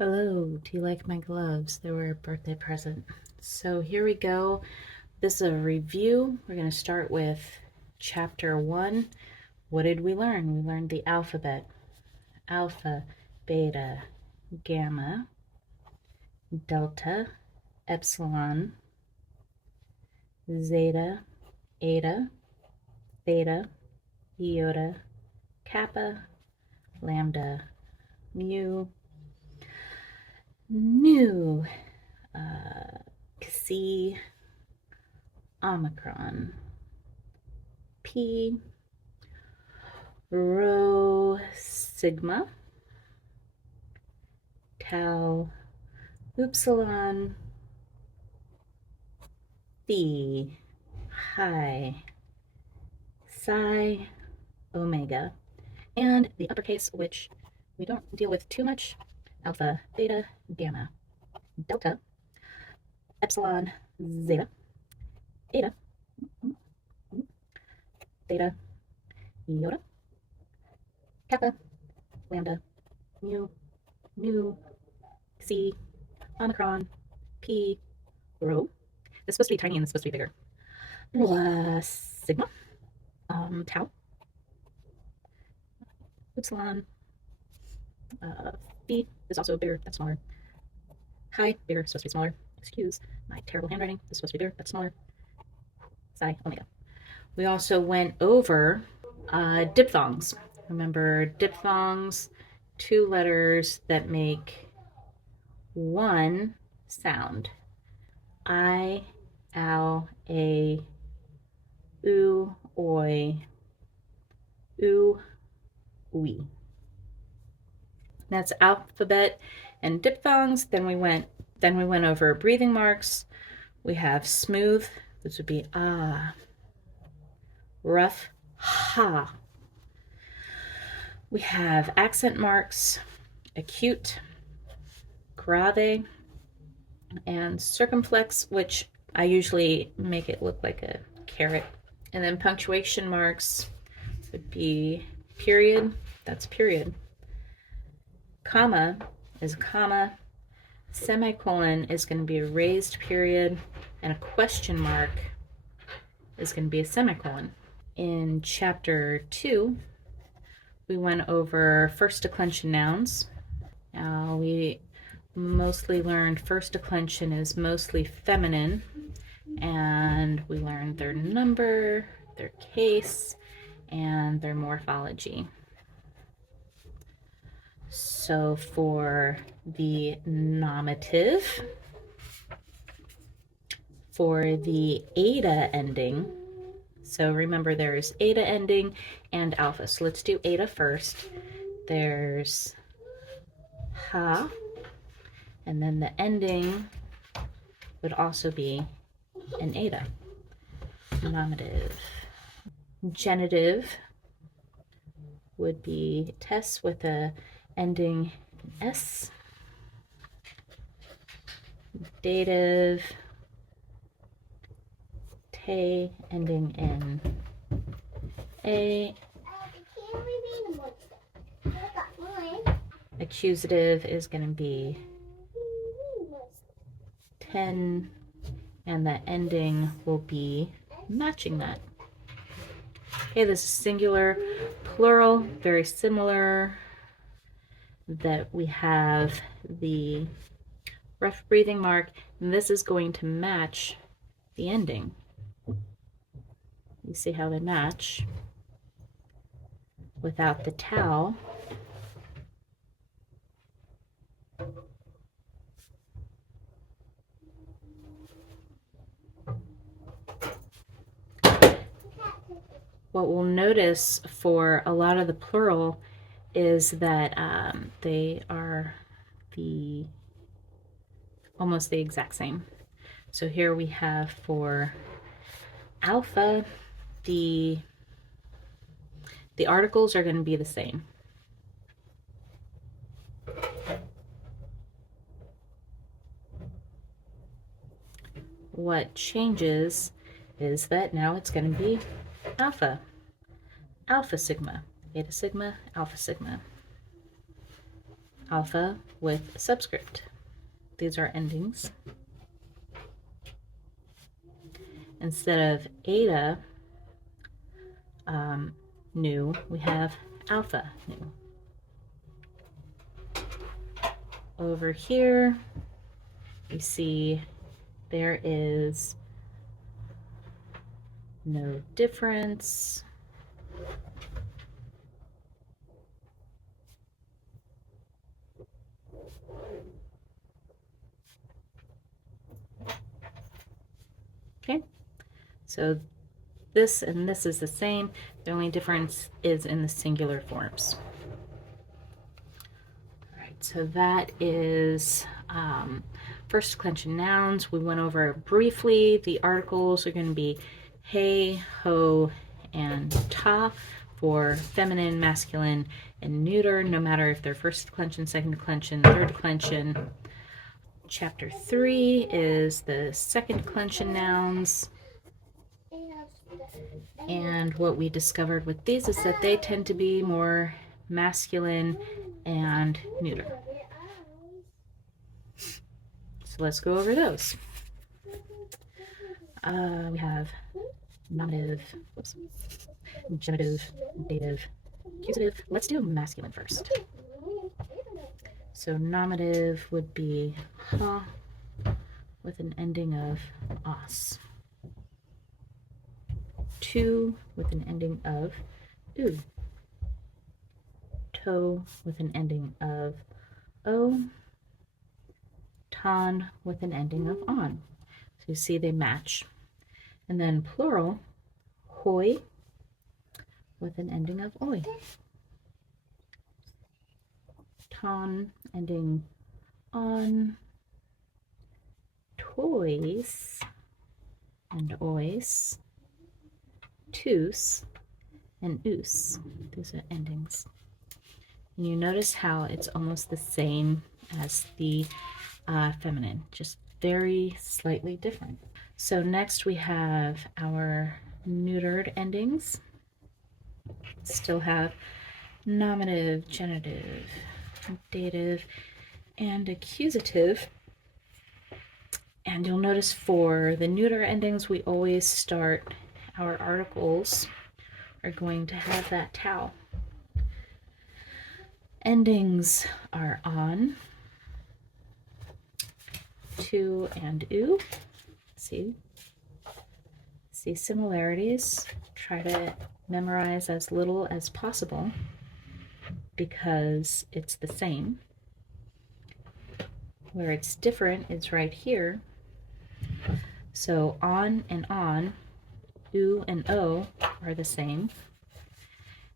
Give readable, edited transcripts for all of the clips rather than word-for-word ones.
Hello, do you like my gloves? They were a birthday present. So here we go. This is a review. We're going to start with chapter 1. What did we learn? We learned the alphabet. Alpha, beta, gamma, delta, epsilon, zeta, eta, theta, iota, kappa, lambda, mu, nu, Xi, omicron, P, rho, sigma, tau, upsilon, phi, hi, psi, omega, and the uppercase, which we don't deal with too much, alpha, beta, gamma, delta, epsilon, zeta, eta, theta, iota, kappa, lambda, mu, nu, Xi, omicron, P, rho. This is supposed to be tiny and this is supposed to be bigger. Sigma, tau, epsilon, phi is also bigger, that's smaller. Hi, bigger, supposed to be smaller. Excuse my terrible handwriting. This is supposed to be bigger, that's smaller. Psi, omega. We also went over diphthongs. Remember diphthongs, two letters that make one sound. I, ow, a, oo, oi, oo, we. That's alphabet and diphthongs. Then we went over breathing marks. We have smooth. This would be ah. Rough, ha. We have accent marks, acute, grave, and circumflex, which I usually make it look like a carrot. And then punctuation marks would be period, that's period. Comma is comma. Semicolon is going to be a raised period, and a question mark is going to be a semicolon. In chapter 2, we went over first declension nouns. We mostly learned first declension is mostly feminine, and we learned their number, their case, and their morphology. So for the nominative, for the eta ending, so remember there's eta ending and alpha. So let's do eta first. There's ha, and then the ending would also be an eta. Nominative. Genitive would be tes with a ending s. Dative, te ending in a. Accusative is going to be ten, and the ending will be matching that. Okay, this is singular, plural, very similar. That we have the rough breathing mark, and this is going to match the ending. You see how they match without the tau. What we'll notice for a lot of the plural is that they are almost the exact same. So here we have for alpha, the articles are going to be the same. What changes is that now it's going to be alpha, alpha sigma, beta sigma, alpha sigma. alpha with subscript. These are endings. Instead of eta, new, we have alpha new. Over here, you see there is no difference. Okay, so this and this is the same. The only difference is in the singular forms. All right, so that is first declension nouns. We went over briefly. The articles are going to be he, ho, and ta for feminine, masculine, and neuter, no matter if they're first declension, second declension, third declension. Chapter 3 is the second declension nouns. And what we discovered with these is that they tend to be more masculine and neuter. So let's go over those. We have nominative, genitive, dative, accusative. Let's do masculine first. So nominative would be ha with an ending of os. To with an ending of u. To with an ending of o. Ton with an ending of on. So you see they match. And then plural, hoi with an ending of oi. Ton ending on. Toys and ois. Tus and us. These are endings. And you notice how it's almost the same as the feminine, just very slightly different. So next we have our neutered endings. Still have nominative, genitive, dative, and accusative. And you'll notice for the neuter endings, we always start our articles are going to have that tau. Endings are on, to, and u. See similarities. Try to memorize as little as possible because it's the same. Where it's different is right here. So on and on, u and o are the same.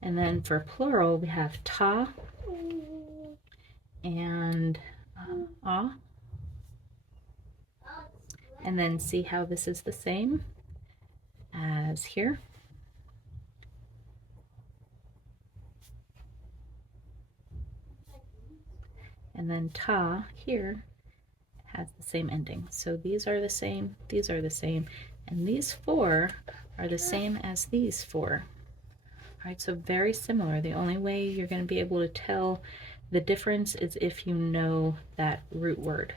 And then for plural, we have ta and ah. And then see how this is the same as here. And then ta here has the same ending. So these are the same, these are the same, and these four are the same as these four. All right, so very similar. The only way you're going to be able to tell the difference is if you know that root word.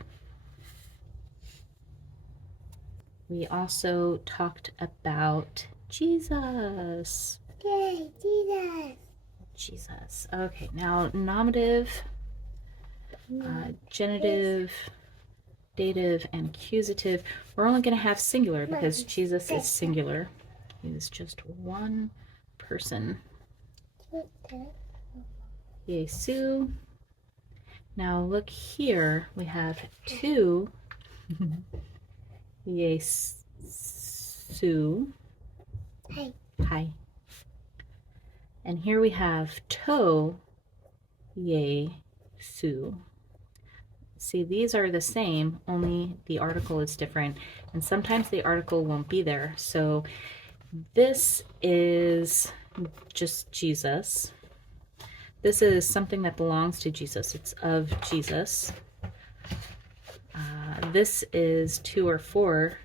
We also talked about Jesus. Yay, Jesus. Jesus. Okay, now nominative, genitive, dative, and accusative. We're only going to have singular because Jesus is singular. He is just one person. Yesu. Now look here, we have two. Yesu. Hi. Hi. And here we have to. Yesu. See, these are the same, only the article is different. And sometimes the article won't be there. So this is just Jesus. This is something that belongs to Jesus. It's of Jesus. This is to or for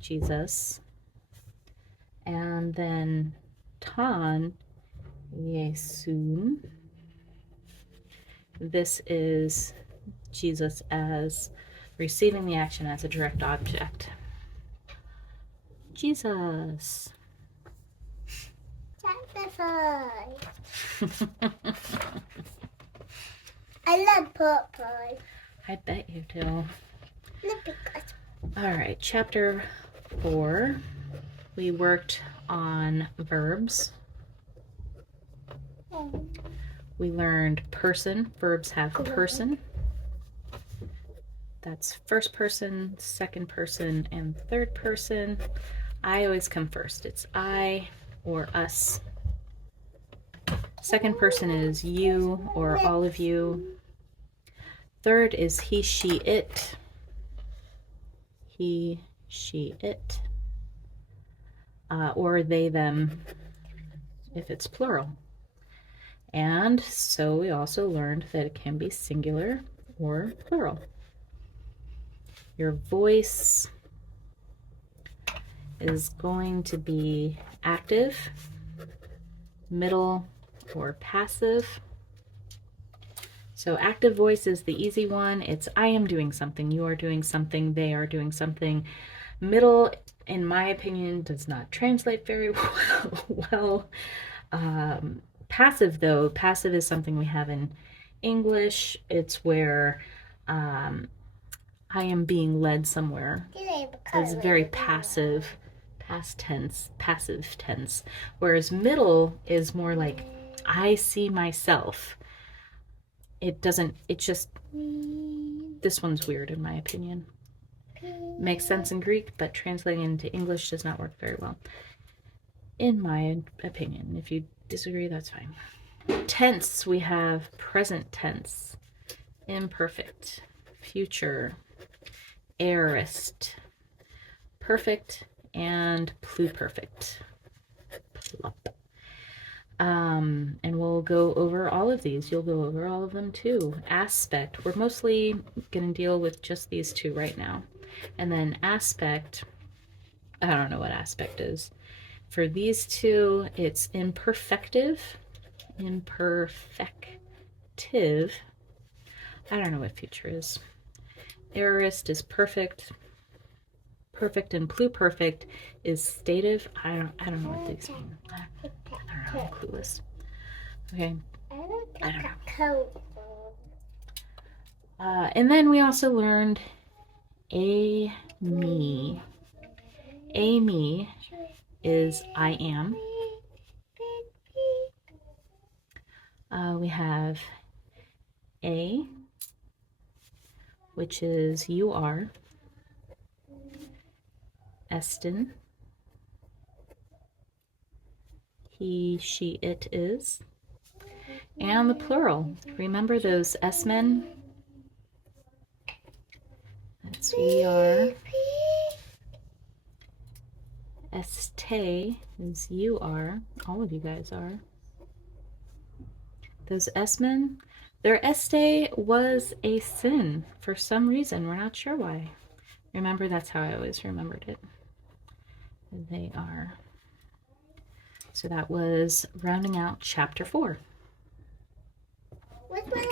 Jesus. And then ton, Yesun. this is Jesus as receiving the action as a direct object. Jesus. Chapter 5. I love purple. I bet you do. Because All right, chapter 4. We worked on verbs. We learned person. Verbs have person. That's first person, second person, and third person. I always come first. It's I or us. Second person is you or all of you. Third is he, she, it. He, she, it. Or they, them, if it's plural. And so we also learned that it can be singular or plural. Your voice is going to be active, middle, or passive. So active voice is the easy one. It's I am doing something, you are doing something, they are doing something. Middle, in my opinion, does not translate very well. Passive, though, passive is something we have in English. It's where I am being led somewhere. It's very passive, past tense, passive tense. Whereas middle is more like I see myself. It just, this one's weird in my opinion. Makes sense in Greek, but translating into English does not work very well, in my opinion. If you disagree, that's fine. Tense, we have present tense, imperfect, future, aorist, perfect, and pluperfect. And we'll go over all of these. You'll go over all of them too. Aspect, we're mostly going to deal with just these two right now. And then aspect, I don't know what aspect is. For these two, it's imperfective. I don't know what future is. Aorist is perfect. Perfect and pluperfect is stative. I don't know what these mean. I don't know. I'm clueless. Okay. I don't know. And then we also learned a me. A me is I am. We have a, which is you are. Estin. He, she, it is. And the plural. Remember those S-men? That's we are. Este is you are. All of you guys are. Those S-men, their este was a sin for some reason. We're not sure why. Remember, that's how I always remembered it. They are. So that was rounding out chapter 4. Which one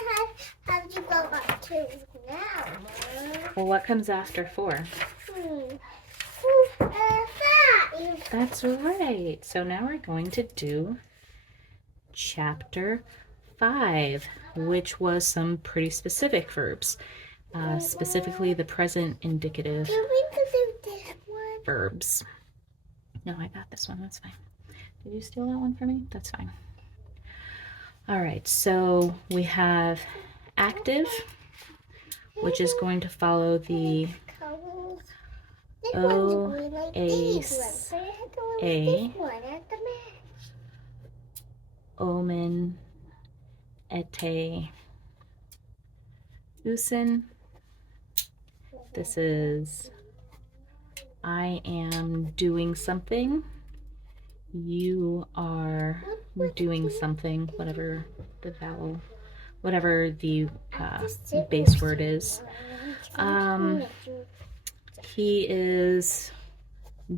have you go up to now, Mom? Well, what comes after 4? 5. That's right. So now we're going to do chapter 5, which was some pretty specific verbs. Specifically the present indicative Do we do this one? verbs. No, I got this one. That's fine. Did you steal that one from me? That's fine. All right, so we have active, which is going to follow the O-A-S-A, omen, ete, usin. This is I am doing something. You are doing something, whatever the vowel, whatever the base word is. He is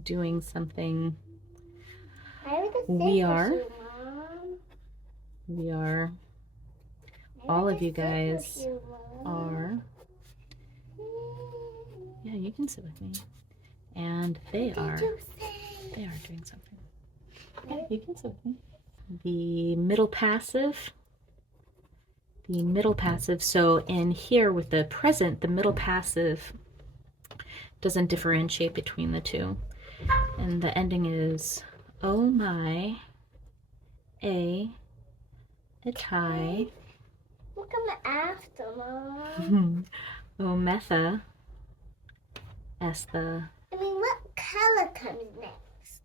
doing something. We are. all of you guys are, yeah, you can sit with me, and they are doing something. Yeah, you can sit with me. The middle passive. So in here with the present, the middle passive doesn't differentiate between the two. And the ending is, oh my, a tie. Look at the after, Mom. Oh, metha, as the I mean, what color comes next?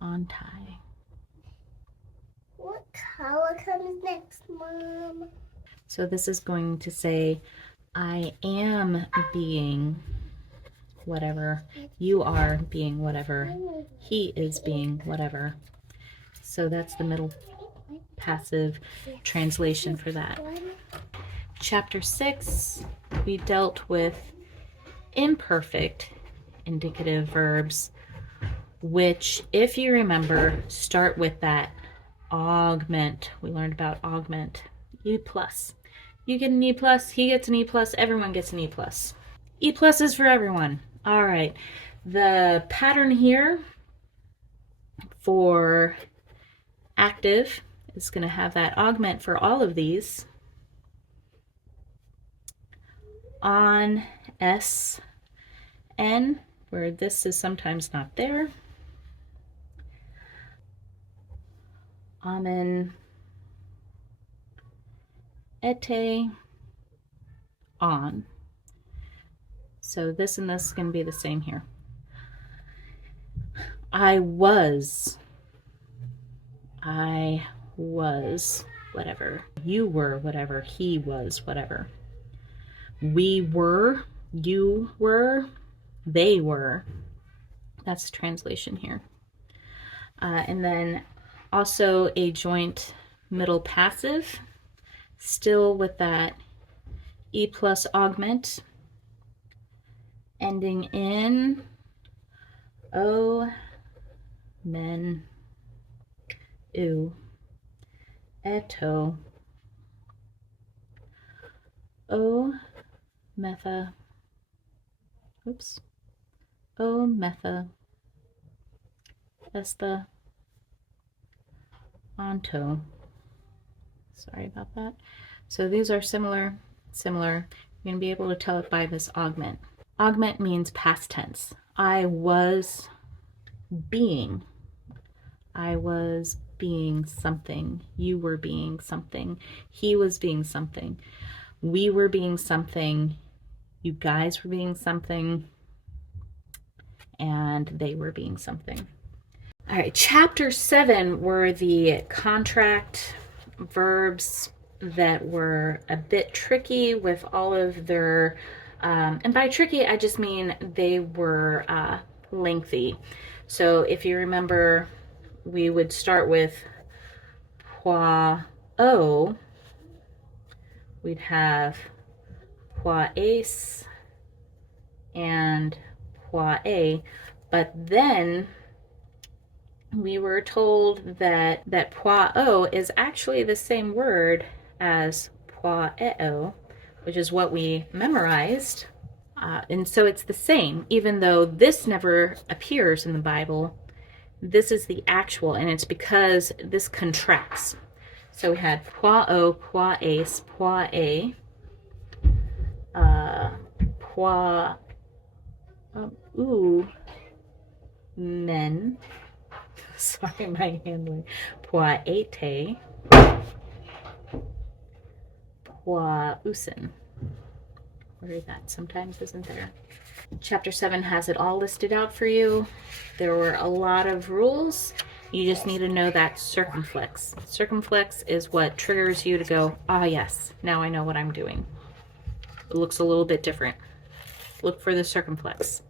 on tie. What color comes next, Mom? So this is going to say, I am being whatever, you are being whatever, he is being whatever. So that's the middle passive translation for that. Chapter 6, we dealt with imperfect indicative verbs, which, if you remember, start with that augment. We learned about augment. E plus. You get an E plus, he gets an E plus, everyone gets an E plus. E plus is for everyone. All right. The pattern here for active is going to have that augment for all of these. On, S, N, where this is sometimes not there. Amen, ete, on. So this and this is going to be the same here. I was, whatever. You were, whatever. He was, whatever. We were, you were, they were. That's the translation here. And then also a joint middle passive, still with that E plus augment, ending in O, men, u, eto, O, metha, O, metha, esta, onto. Sorry about that. So these are similar. You're going to be able to tell it by this augment. Augment means past tense. I was being. I was being something. You were being something. He was being something. We were being something. You guys were being something. And they were being something. All right, chapter 7 were the contract verbs that were a bit tricky with all of their, and by tricky, I just mean they were lengthy. So if you remember, we would start with poios. We'd have poies and poies, but then we were told that poios is actually the same word as poieo, which is what we memorized. And so it's the same, even though this never appears in the Bible. This is the actual, and it's because this contracts. So we had poios, poies, poies, men. Sorry, my handling. Poiete, poiusin. Where that sometimes isn't there. Chapter 7 has it all listed out for you. There were a lot of rules. You just need to know that circumflex. Circumflex is what triggers you to go, ah, yes, now I know what I'm doing. It looks a little bit different. Look for the circumflex.